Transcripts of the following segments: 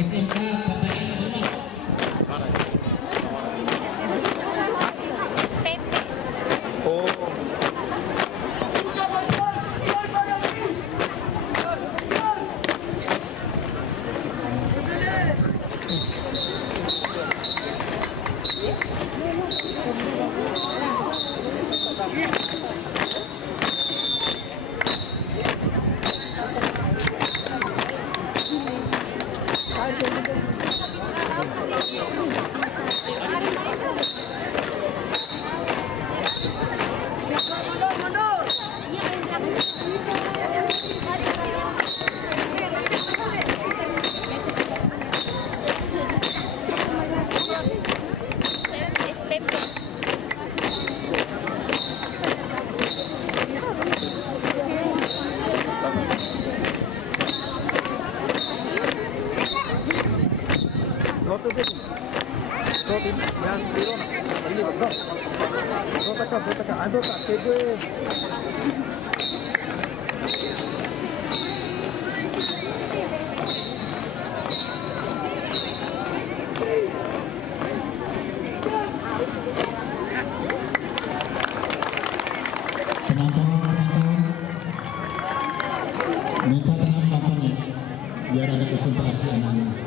SMK PTN Demak. Minta tenang lapannya biar ada konsentrasi anak-anak.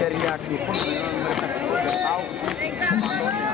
Teriyaki pun memang mereka sudah tahu komandonya.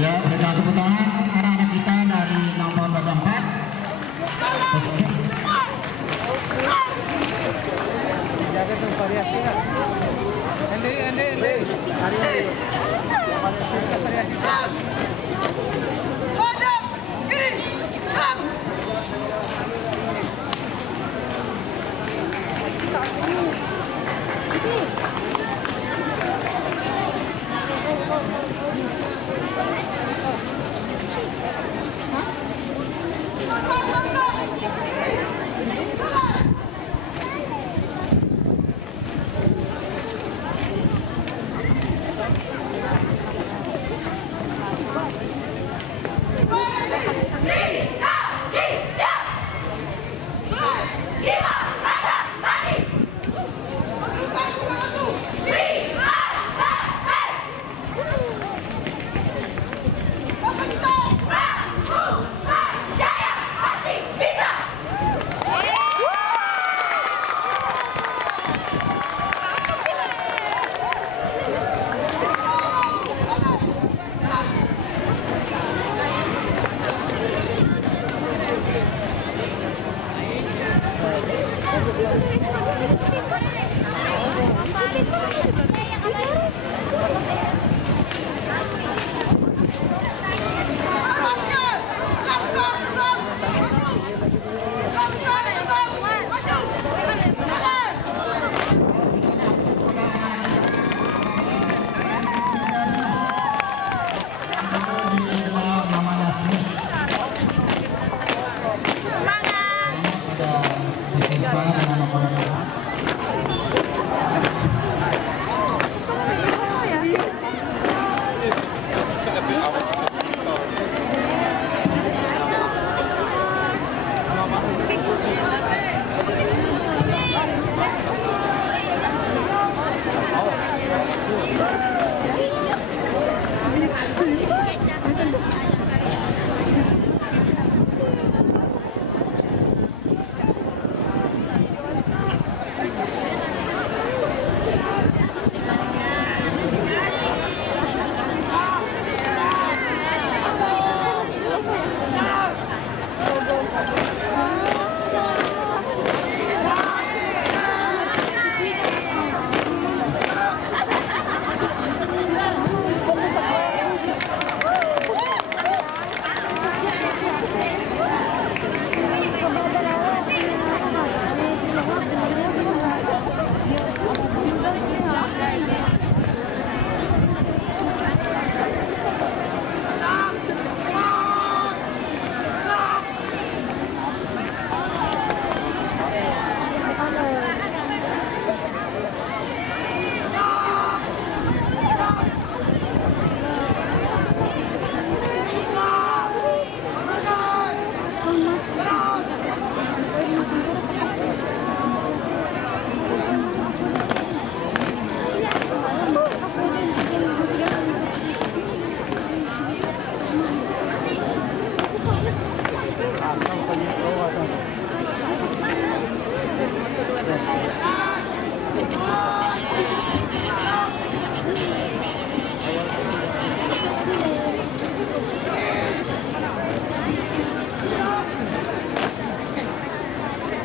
Ya, berikan tepuk tangan anak-anak kita dari nomor 24. Jaga tuh variasi kan. Ende. Semangat.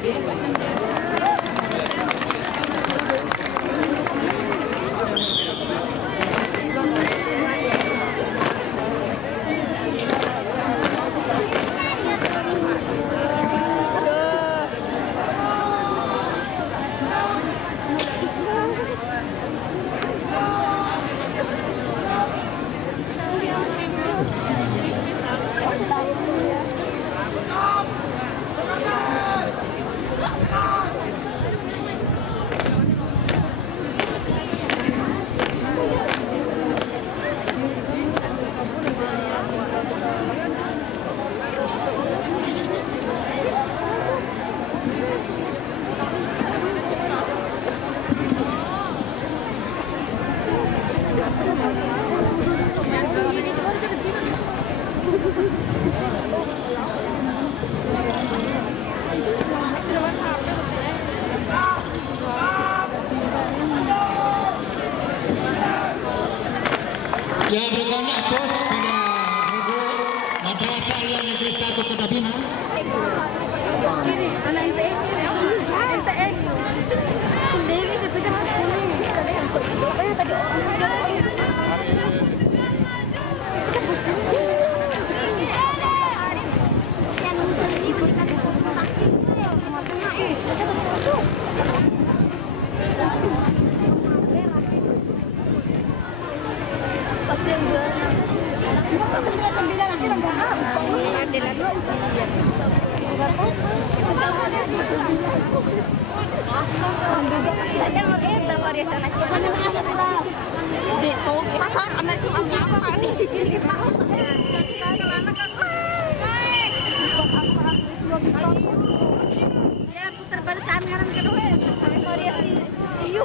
Ya, berikutnya pos pada Ibu Madrasah Alia Negeri 1 Kota Bima. Anak NTN. NTN. Sendiri sepeda tadi ya putar pada samiran kedua variasi iyo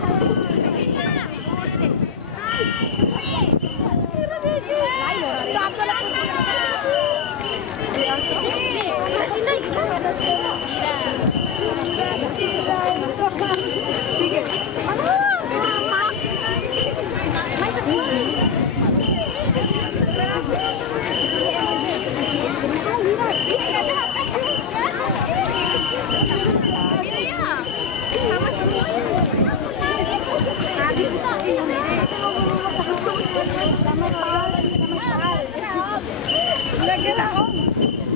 lagi lah om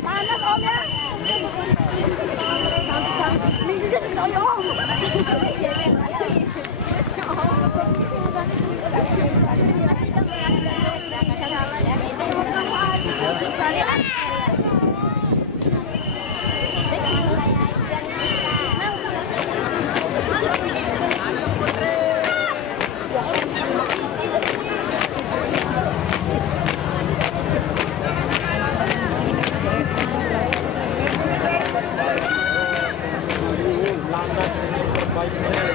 panas om ya minggu dia kita om Langgar terbaik.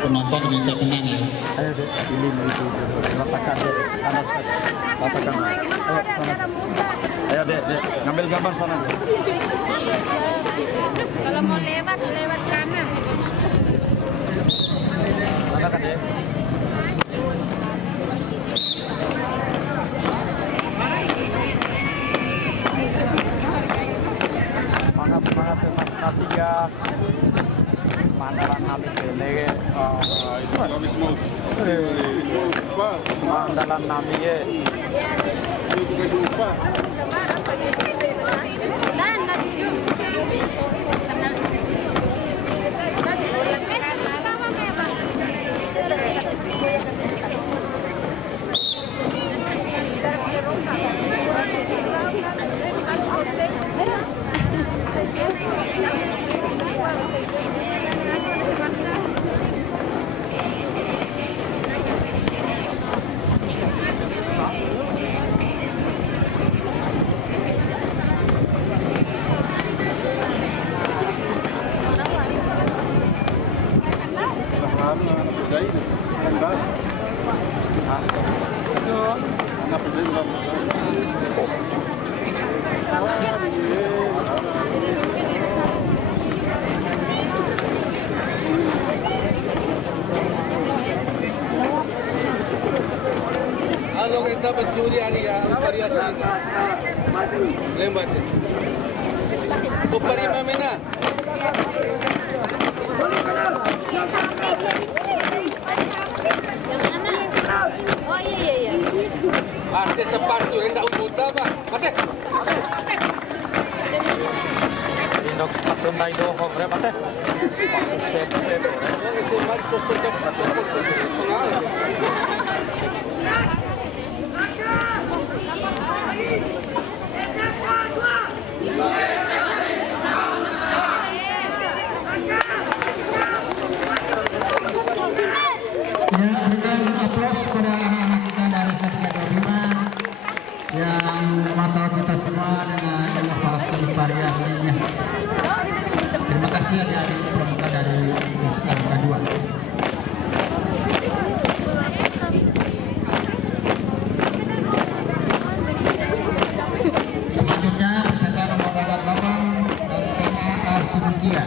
Penonton minta tenang ya. Ayo deh, ini menuju ratakan deh, kanan ratakan. Ayo sana. Ayo deh, ngambil gambar sana. Kalau mau lewat, lewat kanan. Ratakan deh. Semangat Mas Natia. Semandalan nami kene itu habis mau. Semandalan nami ye. Dan tadi juga. लोग इतना बच्चूरी आ रही है बढ़िया लेम बात ऊपर इमाम है ना Oh iya. Arte separtu enggak ubuta ba mate Inox patundai do ko bre pate. Set bre. yang ese marco cepat Ya, berikan aplaus pada anak-anak kita dari Satria 25 yang memantau kita semua dengan inovasi variasinya. Terima kasih adik-adik pramuka dari Nusa 2. Selanjutnya peserta nomor 8 dari PA Subukia.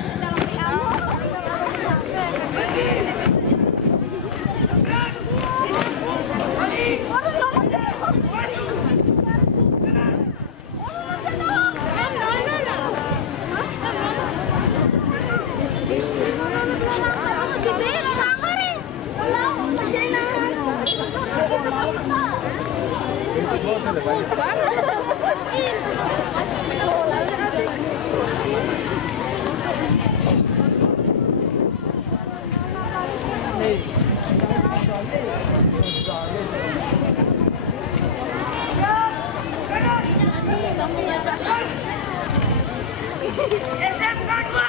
SMK 2!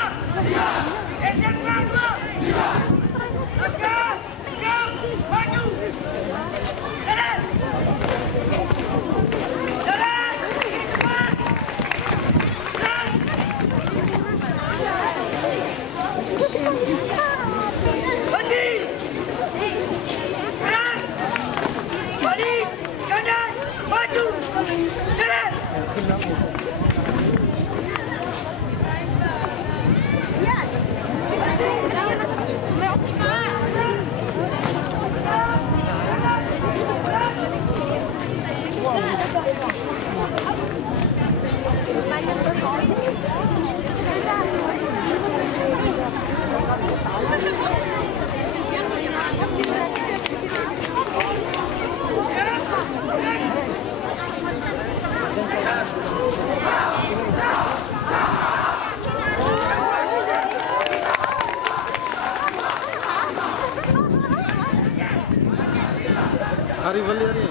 SMK 2! Langkah, tegap, maju! Jalan! Jalan! Cepat! Jalan! Berhenti! Jalan! Balik! Kanan! Maju! Jalan! Hari beli hari.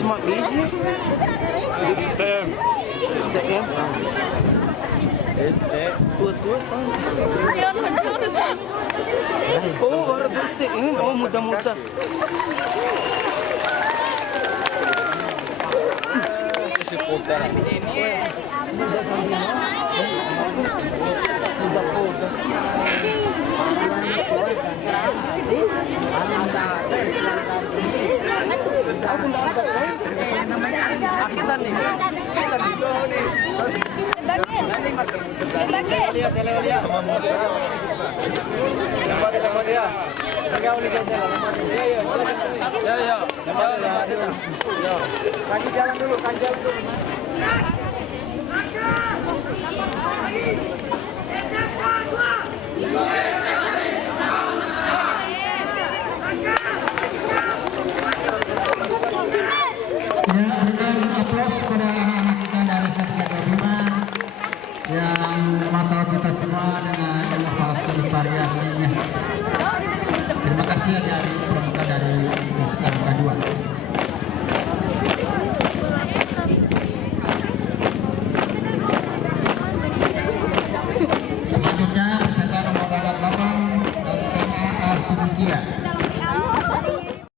Smart easy. TM. TM. ST. Tua-tua. Oh, baru TM. Oh, muda-muda. Si Puta. Muda-muda. Langkah. Lagi. SMA 2.